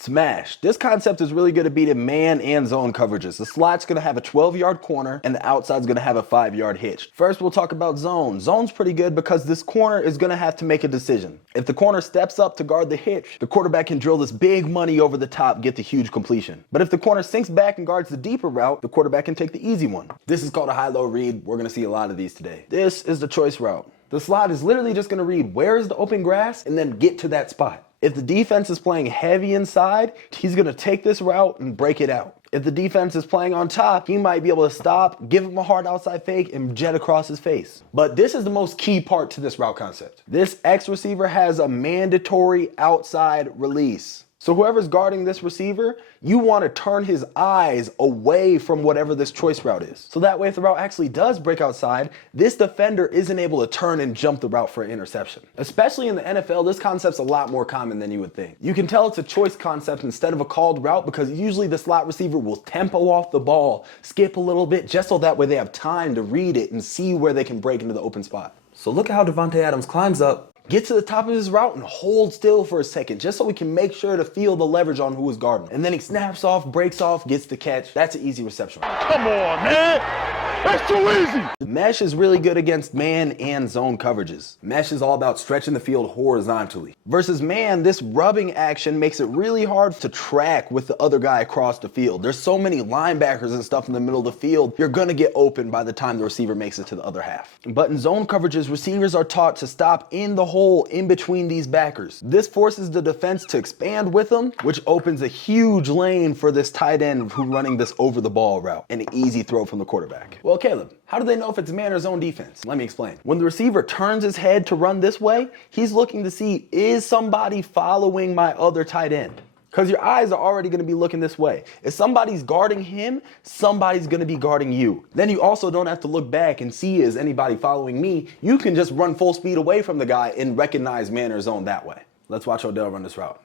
Smash. This concept is really good at beating man and zone coverages. The slot's gonna have a 12-yard corner and the outside's gonna have a 5-yard hitch. First, we'll talk about zone. Zone's pretty good because this corner is gonna have to make a decision. If the corner steps up to guard the hitch, the quarterback can drill this big money over the top, get the huge completion. But if the corner sinks back and guards the deeper route, the quarterback can take the easy one. This is called a high-low read. We're gonna see a lot of these today. This is the choice route. The slot is literally just gonna read where is the open grass and then get to that spot. If the defense is playing heavy inside, he's gonna take this route and break it out. If the defense is playing on top, he might be able to stop, give him a hard outside fake, and jet across his face. But this is the most key part to this route concept. This X receiver has a mandatory outside release. So whoever's guarding this receiver, you want to turn his eyes away from whatever this choice route is. So that way, if the route actually does break outside, this defender isn't able to turn and jump the route for an interception. Especially in the NFL, this concept's a lot more common than you would think. You can tell it's a choice concept instead of a called route because usually the slot receiver will tempo off the ball, skip a little bit, just so that way they have time to read it and see where they can break into the open spot. So look at how Davante Adams climbs up, get to the top of his route and hold still for a second, just so we can make sure to feel the leverage on who is guarding. And then he snaps off, breaks off, gets the catch. That's an easy reception. Come on, man. That's too easy. Mesh is really good against man and zone coverages. Mesh is all about stretching the field horizontally. Versus man, this rubbing action makes it really hard to track with the other guy across the field. There's so many linebackers and stuff in the middle of the field, you're gonna get open by the time the receiver makes it to the other half. But in zone coverages, receivers are taught to stop in the hole in between these backers. This forces the defense to expand with them, which opens a huge lane for this tight end who's running this over the ball route. And an easy throw from the quarterback. Well, Caleb, how do they know if it's man or zone defense? Let me explain. When the receiver turns his head to run this way, he's looking to see, is somebody following my other tight end? Because your eyes are already going to be looking this way. If somebody's guarding him, somebody's going to be guarding you. Then you also don't have to look back and see, is anybody following me? You can just run full speed away from the guy and recognize man or zone that way. Let's watch Odell run this route.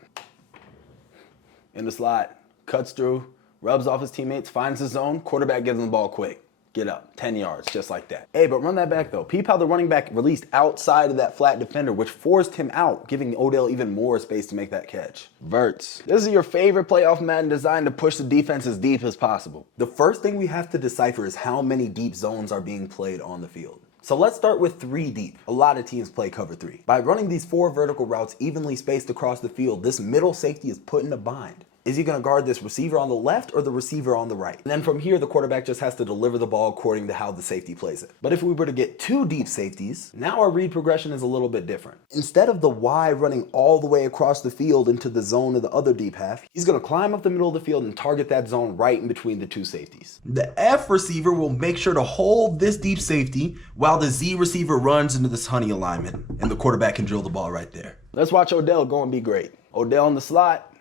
In the slot, cuts through, rubs off his teammates, finds his zone, quarterback gives him the ball quick. Get up, 10 yards, just like that. Hey, but run that back though. Peep how the running back released outside of that flat defender, which forced him out, giving Odell even more space to make that catch. Verts. This is your favorite playoff Madden designed to push the defense as deep as possible. The first thing we have to decipher is how many deep zones are being played on the field. So let's start with 3 deep. A lot of teams play cover 3. By running these 4 vertical routes evenly spaced across the field, this middle safety is put in a bind. Is he going to guard this receiver on the left or the receiver on the right? And then from here, the quarterback just has to deliver the ball according to how the safety plays it. But if we were to get 2 deep safeties, now our read progression is a little bit different. Instead of the Y running all the way across the field into the zone of the other deep half, he's going to climb up the middle of the field and target that zone right in between the 2 safeties. The F receiver will make sure to hold this deep safety while the Z receiver runs into this honey alignment, and the quarterback can drill the ball right there. Let's watch Odell go and be great. Odell in the slot,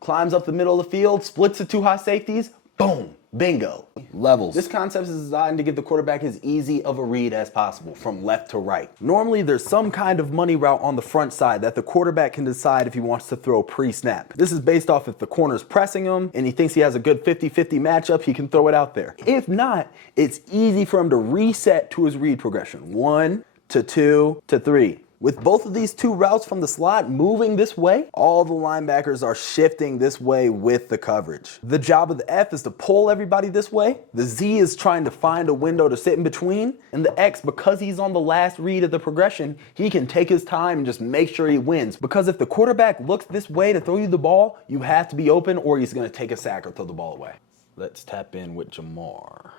climbs up the middle of the field, splits the 2 high safeties, boom, bingo. Levels. This concept is designed to give the quarterback as easy of a read as possible, from left to right. Normally, there's some kind of money route on the front side that the quarterback can decide if he wants to throw pre-snap. This is based off if the corner's pressing him and he thinks he has a good 50-50 matchup, he can throw it out there. If not, it's easy for him to reset to his read progression. 1 to 2 to 3. With both of these 2 routes from the slot moving this way, all the linebackers are shifting this way with the coverage. The job of the F is to pull everybody this way. The Z is trying to find a window to sit in between. And the X, because he's on the last read of the progression, he can take his time and just make sure he wins. Because if the quarterback looks this way to throw you the ball, you have to be open or he's going to take a sack or throw the ball away. Let's tap in with Jamar.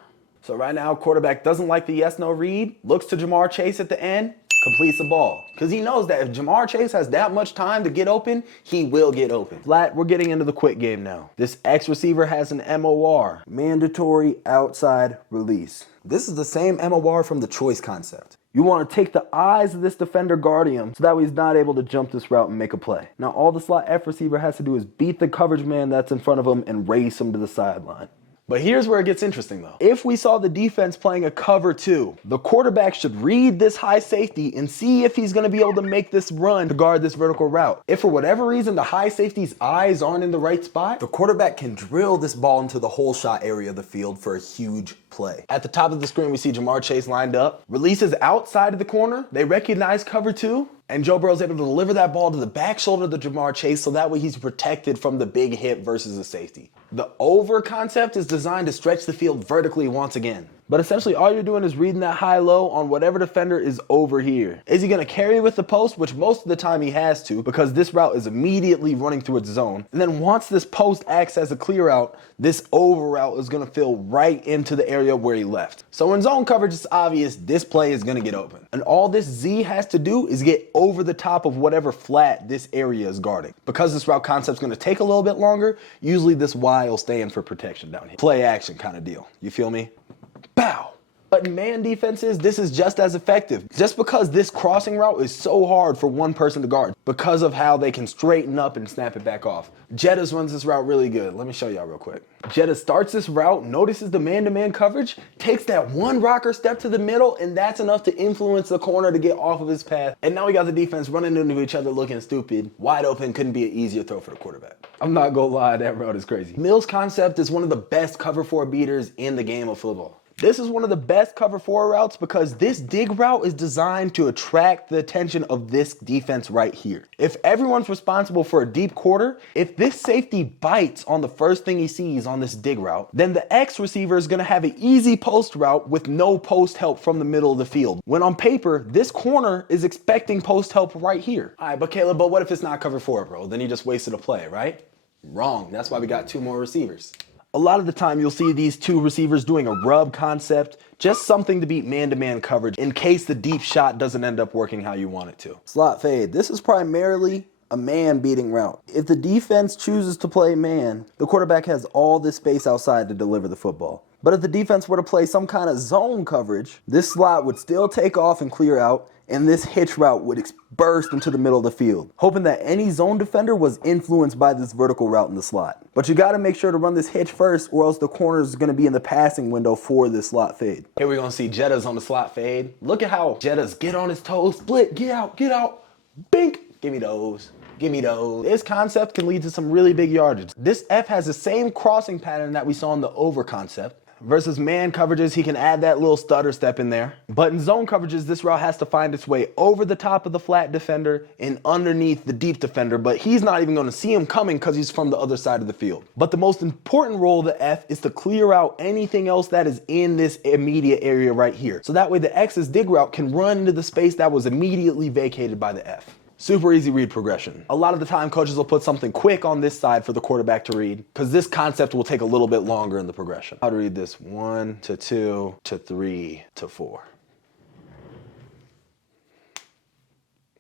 So right now, quarterback doesn't like the yes-no read, looks to Jamar Chase at the end, completes the ball. Because he knows that if Jamar Chase has that much time to get open, he will get open. Flat, we're getting into the quick game now. This X receiver has an MOR, mandatory outside release. This is the same MOR from the choice concept. You want to take the eyes of this defender guarding him so that way he's not able to jump this route and make a play. Now all the slot F receiver has to do is beat the coverage man that's in front of him and race him to the sideline. But here's where it gets interesting though. If we saw the defense playing a cover 2, the quarterback should read this high safety and see if he's going to be able to make this run to guard this vertical route. If for whatever reason the high safety's eyes aren't in the right spot, the quarterback can drill this ball into the hole shot area of the field for a huge play. At the top of the screen we see Jamar Chase lined up, releases outside of the corner, they recognize cover 2, And Joe Burrow's able to deliver that ball to the back shoulder of the Jamar Chase so that way he's protected from the big hit versus the safety. The over concept is designed to stretch the field vertically once again. But essentially all you're doing is reading that high-low on whatever defender is over here. Is he going to carry with the post? Which most of the time he has to, because this route is immediately running through its zone. And then once this post acts as a clear out, this over route is going to fill right into the area where he left. So in zone coverage, it's obvious this play is going to get open. And all this Z has to do is get over the top of whatever flat this area is guarding. Because this route concept is going to take a little bit longer, usually this Y will stand for protection down here. Play action kind of deal. You feel me? Bow. But in man defenses, this is just as effective. Just because this crossing route is so hard for one person to guard because of how they can straighten up and snap it back off. Jettas runs this route really good. Let me show y'all real quick. Jetta starts this route, notices the man-to-man coverage, takes that one rocker step to the middle, and that's enough to influence the corner to get off of his path. And now we got the defense running into each other looking stupid. Wide open, couldn't be an easier throw for the quarterback. I'm not gonna lie, that route is crazy. Mills concept is one of the best cover 4 beaters in the game of football. This is one of the best cover 4 routes because this dig route is designed to attract the attention of this defense right here. If everyone's responsible for a deep quarter, if this safety bites on the first thing he sees on this dig route, then the X receiver is going to have an easy post route with no post help from the middle of the field. When on paper, this corner is expecting post help right here. All right, but Caleb, what if it's not cover 4, bro? Then you just wasted a play, right? Wrong. That's why we got 2 more receivers. A lot of the time you'll see these 2 receivers doing a rub concept, just something to beat man-to-man coverage in case the deep shot doesn't end up working how you want it to. Slot fade. This is primarily a man beating route. If the defense chooses to play man, the quarterback has all this space outside to deliver the football. But if the defense were to play some kind of zone coverage, this slot would still take off and clear out, and this hitch route would burst into the middle of the field, hoping that any zone defender was influenced by this vertical route in the slot. But you gotta make sure to run this hitch first, or else the corner is gonna be in the passing window for this slot fade. Here we're gonna see Jettas on the slot fade. Look at how Jettas get on his toes, split, get out, bink, give me those. Give me those. This concept can lead to some really big yardage. This F has the same crossing pattern that we saw in the over concept. Versus man coverages, he can add that little stutter step in there. But in zone coverages, this route has to find its way over the top of the flat defender and underneath the deep defender, but he's not even going to see him coming because he's from the other side of the field. But the most important role of the F is to clear out anything else that is in this immediate area right here. So that way the X's dig route can run into the space that was immediately vacated by the F. Super easy read progression. A lot of the time coaches will put something quick on this side for the quarterback to read because this concept will take a little bit longer in the progression. How to read this? 1 to 2 to 3 to 4.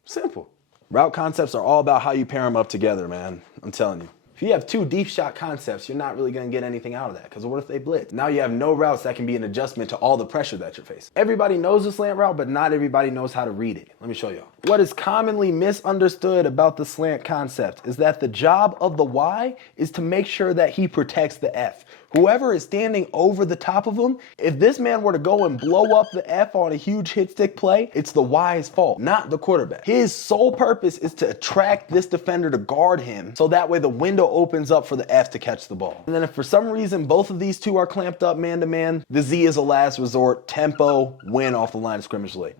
Simple. Route concepts are all about how you pair them up together, man. I'm telling you. If you have 2 deep shot concepts, you're not really going to get anything out of that because what if they blitz? Now you have no routes that can be an adjustment to all the pressure that you're facing. Everybody knows the slant route, but not everybody knows how to read it. Let me show y'all. What is commonly misunderstood about the slant concept is that the job of the Y is to make sure that he protects the F. Whoever is standing over the top of him, if this man were to go and blow up the F on a huge hit stick play, it's the Y's fault, not the quarterback. His sole purpose is to attract this defender to guard him, so that way the window opens up for the F to catch the ball. And then if for some reason both of these 2 are clamped up man-to-man, the Z is a last resort, tempo, win off the line of scrimmage late.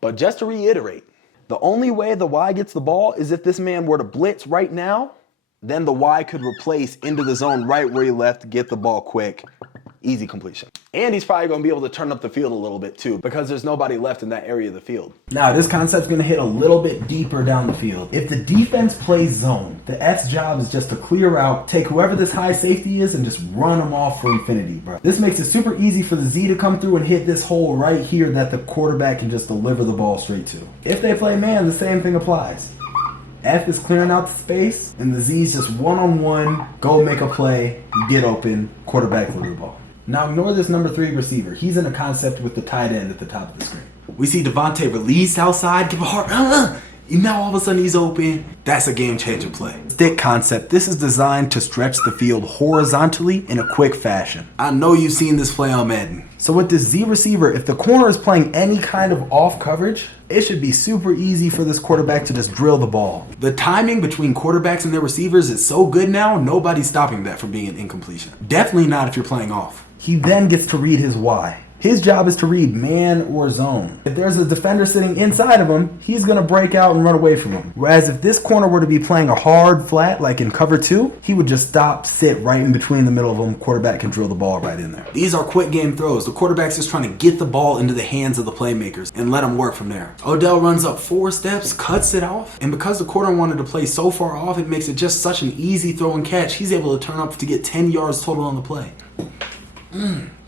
But just to reiterate, the only way the Y gets the ball is if this man were to blitz right now, then the Y could replace into the zone right where he left, get the ball quick, easy completion. And he's probably gonna be able to turn up the field a little bit too because there's nobody left in that area of the field. Now this concept's gonna hit a little bit deeper down the field. If the defense plays zone, the F's job is just to clear out, take whoever this high safety is and just run them off for infinity, bro. This makes it super easy for the Z to come through and hit this hole right here that the quarterback can just deliver the ball straight to. If they play man, the same thing applies. F is clearing out the space, and the Z's just one-on-one, go make a play, get open, quarterback deliver the ball. Now ignore this number 3 receiver. He's in a concept with the tight end at the top of the screen. We see Devontae released outside, give a hard, and now all of a sudden he's open. That's a game-changing play. Stick concept. This is designed to stretch the field horizontally in a quick fashion. I know you've seen this play on Madden. So with this Z receiver, if the corner is playing any kind of off coverage, it should be super easy for this quarterback to just drill the ball. The timing between quarterbacks and their receivers is so good now, nobody's stopping that from being an incompletion. Definitely not if you're playing off. He then gets to read his Y. His job is to read man or zone. If there's a defender sitting inside of him, he's going to break out and run away from him. Whereas if this corner were to be playing a hard flat, like in cover 2, he would just stop, sit right in between the middle of them. Quarterback can drill the ball right in there. These are quick game throws. The quarterback's just trying to get the ball into the hands of the playmakers and let them work from there. Odell runs up 4 steps, cuts it off, and because the corner wanted to play so far off, it makes it just such an easy throw and catch. He's able to turn up to get 10 yards total on the play.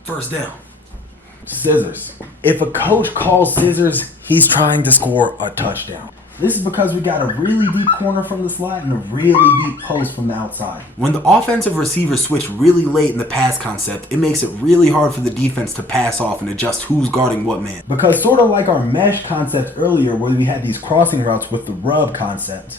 First down. Scissors. If a coach calls scissors, he's trying to score a touchdown. This is because we got a really deep corner from the slot and a really deep post from the outside. When the offensive receivers switch really late in the pass concept, it makes it really hard for the defense to pass off and adjust who's guarding what man. Because sort of like our mesh concept earlier where we had these crossing routes with the rub concept,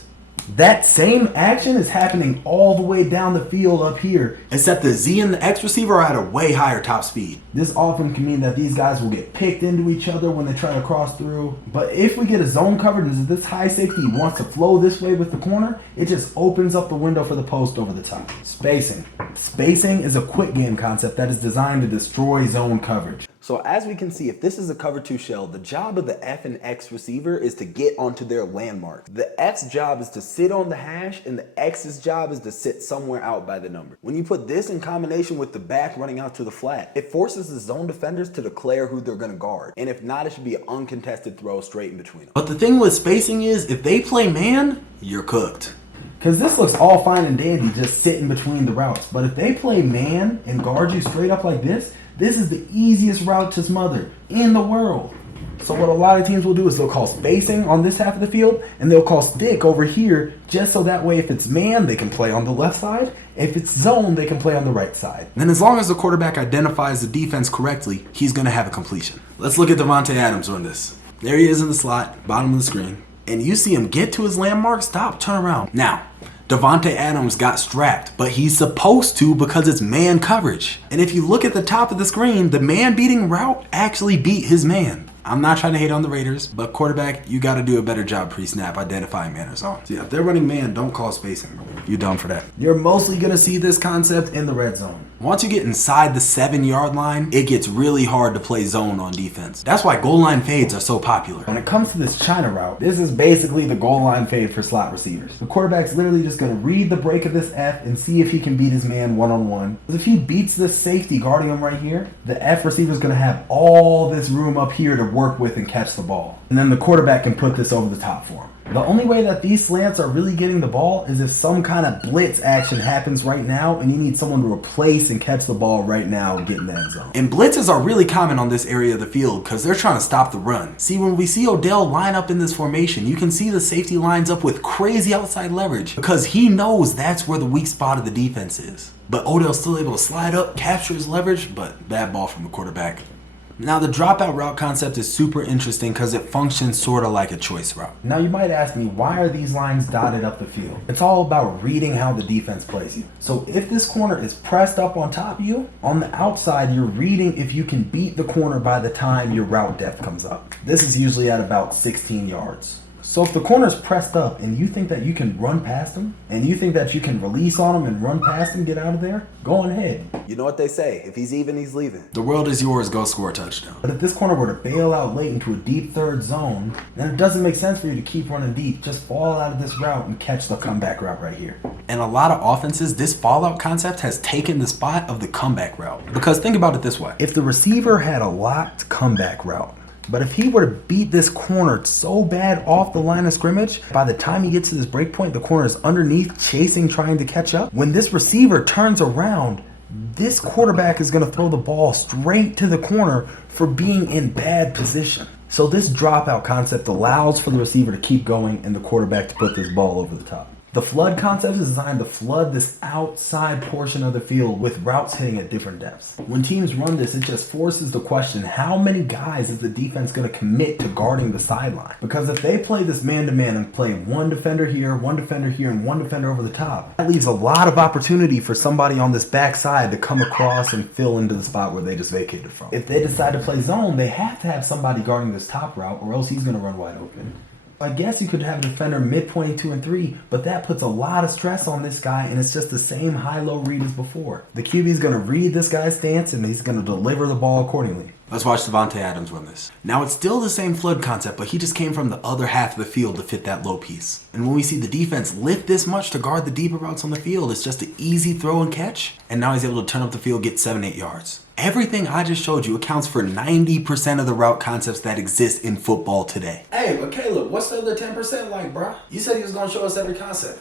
that same action is happening all the way down the field up here, except the Z and the X receiver are at a way higher top speed. This often can mean that these guys will get picked into each other when they try to cross through. But if we get a zone coverage and this high safety wants to flow this way with the corner, it just opens up the window for the post over the top. Spacing. Spacing is a quick game concept that is designed to destroy zone coverage. So as we can see, if this is a cover 2 shell, the job of the F and X receiver is to get onto their landmark. The F's job is to sit on the hash, and the X's job is to sit somewhere out by the number. When you put this in combination with the back running out to the flat, it forces the zone defenders to declare who they're gonna guard. And if not, it should be an uncontested throw straight in between them. But the thing with spacing is, if they play man, you're cooked. Because this looks all fine and dandy just sitting between the routes. But if they play man and guard you straight up like this is the easiest route to smother in the world. So what a lot of teams will do is they'll call spacing on this half of the field and they'll call stick over here just so that way if it's man, they can play on the left side. If it's zone, they can play on the right side. And as long as the quarterback identifies the defense correctly, he's going to have a completion. Let's look at Davante Adams on this. There he is in the slot, bottom of the screen. And you see him get to his landmark, stop, turn around. Now, Davante Adams got strapped, but he's supposed to because it's man coverage. And if you look at the top of the screen, the man beating route actually beat his man. I'm not trying to hate on the Raiders, but quarterback, you got to do a better job pre-snap identifying man or zone. So yeah, if they're running man, don't call spacing. You're done for that. You're mostly going to see this concept in the red zone. Once you get inside the 7-yard line, it gets really hard to play zone on defense. That's why goal line fades are so popular. When it comes to this China route, this is basically the goal line fade for slot receivers. The quarterback's literally just going to read the break of this F and see if he can beat his man one-on-one. If he beats this safety guarding him right here, the F receiver's going to have all this room up here to work with and catch the ball. And then the quarterback can put this over the top for him. The only way that these slants are really getting the ball is if some kind of blitz action happens right now and you need someone to replace and catch the ball right now and get in the end zone. And blitzes are really common on this area of the field because they're trying to stop the run. See, when we see Odell line up in this formation, you can see the safety lines up with crazy outside leverage because he knows that's where the weak spot of the defense is. But Odell's still able to slide up, capture his leverage, but bad ball from the quarterback. Now the dropout route concept is super interesting because it functions sort of like a choice route. Now you might ask me, why are these lines dotted up the field? It's all about reading how the defense plays you. So if this corner is pressed up on top of you, on the outside you're reading if you can beat the corner by the time your route depth comes up. This is usually at about 16 yards. So if the corner's pressed up and you think that you can run past him, and you think that you can release on him and run past him, get out of there, go on ahead. You know what they say, if he's even, he's leaving. The world is yours, go score a touchdown. But if this corner were to bail out late into a deep third zone, then it doesn't make sense for you to keep running deep. Just fall out of this route and catch the comeback route right here. And a lot of offenses, this fallout concept has taken the spot of the comeback route. Because think about it this way. If the receiver had a locked comeback route, but if he were to beat this corner so bad off the line of scrimmage, by the time he gets to this break point, the corner is underneath, chasing, trying to catch up. When this receiver turns around, this quarterback is going to throw the ball straight to the corner for being in bad position. So this dropout concept allows for the receiver to keep going and the quarterback to put this ball over the top. The flood concept is designed to flood this outside portion of the field with routes hitting at different depths. When teams run this, it just forces the question, how many guys is the defense going to commit to guarding the sideline? Because if they play this man-to-man and play one defender here, and one defender over the top, that leaves a lot of opportunity for somebody on this backside to come across and fill into the spot where they just vacated from. If they decide to play zone, they have to have somebody guarding this top route or else he's going to run wide open. I guess you could have a defender midpoint 2 and 3, but that puts a lot of stress on this guy and it's just the same high-low read as before. The QB is going to read this guy's stance and he's going to deliver the ball accordingly. Let's watch Devontae Adams run this. Now it's still the same flood concept, but he just came from the other half of the field to fit that low piece. And when we see the defense lift this much to guard the deeper routes on the field, it's just an easy throw and catch. And now he's able to turn up the field, get 7-8 yards. Everything I just showed you accounts for 90% of the route concepts that exist in football today. Hey, but Caleb, what's the other 10% like, bruh? You said he was gonna show us every concept.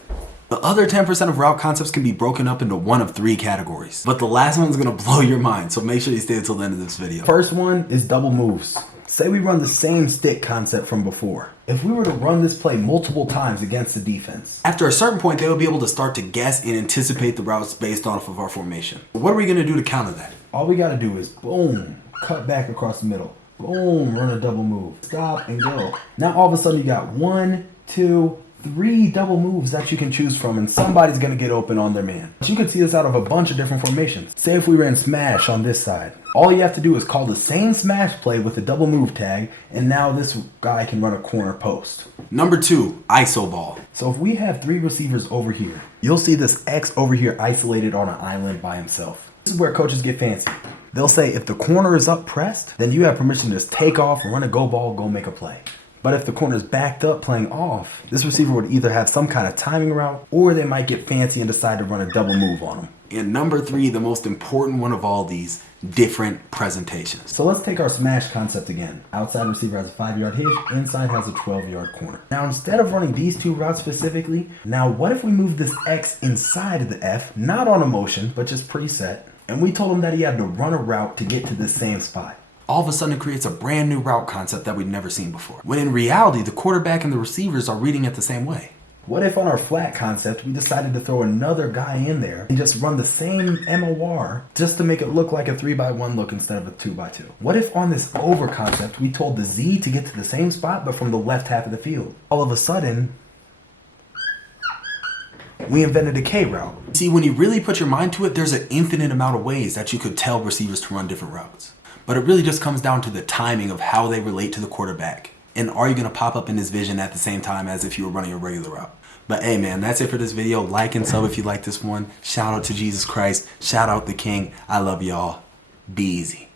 The other 10% of route concepts can be broken up into one of 3 categories. But the last one's gonna blow your mind, so make sure you stay until the end of this video. First one is double moves. Say we run the same stick concept from before. If we were to run this play multiple times against the defense, after a certain point, they will be able to start to guess and anticipate the routes based off of our formation. What are we gonna do to counter that? All we gotta do is boom, cut back across the middle. Boom, run a double move. Stop and go. Now all of a sudden you got 1, 2, 3 double moves that you can choose from, and somebody's gonna get open on their man. You can see this out of a bunch of different formations. Say if we ran smash on this side. All you have to do is call the same smash play with a double move tag, and now this guy can run a corner post. Number 2, ISO ball. So if we have 3 receivers over here, you'll see this X over here isolated on an island by himself. This is where coaches get fancy. They'll say if the corner is up pressed, then you have permission to just take off, run a go ball, go make a play. But if the corner's backed up playing off, this receiver would either have some kind of timing route, or they might get fancy and decide to run a double move on him. And number 3, the most important one of all these, different presentations. So let's take our smash concept again. Outside receiver has a 5-yard hitch, inside has a 12-yard corner. Now instead of running these 2 routes specifically, now what if we move this X inside of the F, not on a motion, but just preset, and we told him that he had to run a route to get to the same spot? All of a sudden it creates a brand new route concept that we'd never seen before. When in reality, the quarterback and the receivers are reading it the same way. What if on our flat concept, we decided to throw another guy in there and just run the same MOR just to make it look like a 3x1 look instead of a 2x2? What if on this over concept, we told the Z to get to the same spot but from the left half of the field? All of a sudden, we invented a K route. See, when you really put your mind to it, there's an infinite amount of ways that you could tell receivers to run different routes. But it really just comes down to the timing of how they relate to the quarterback. And are you gonna pop up in his vision at the same time as if you were running a regular route? But hey man, that's it for this video. Like and sub if you like this one. Shout out to Jesus Christ. Shout out the King. I love y'all. Be easy.